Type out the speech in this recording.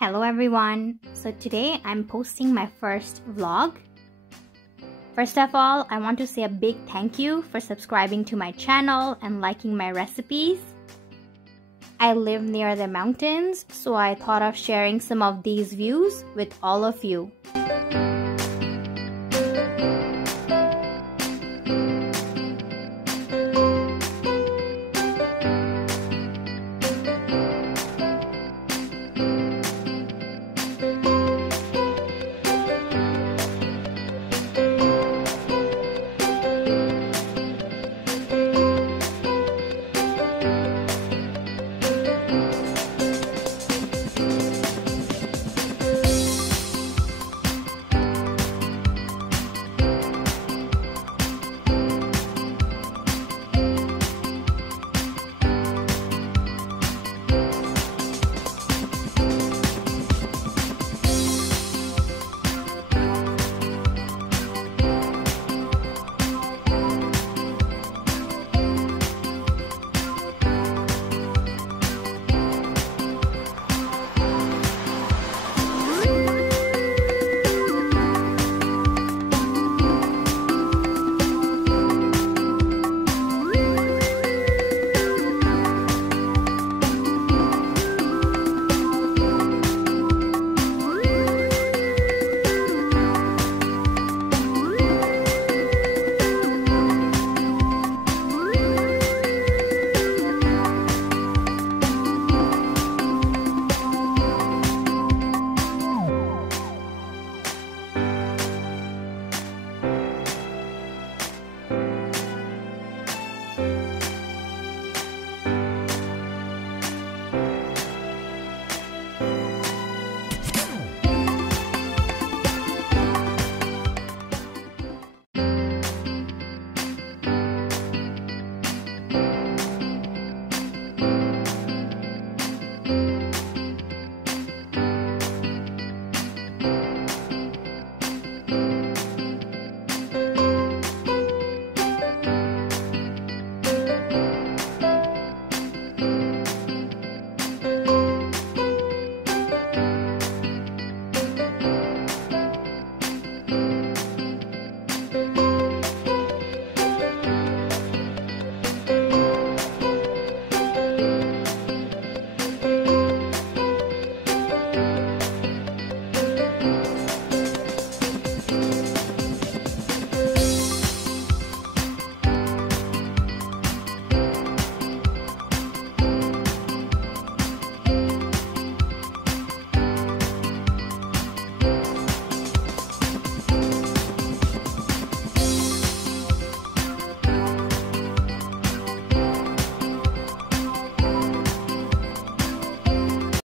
Hello everyone. So today I'm posting my first vlog. First of all, I want to say a big thank you for subscribing to my channel and liking my recipes. I live near the mountains, so I thought of sharing some of these views with all of you.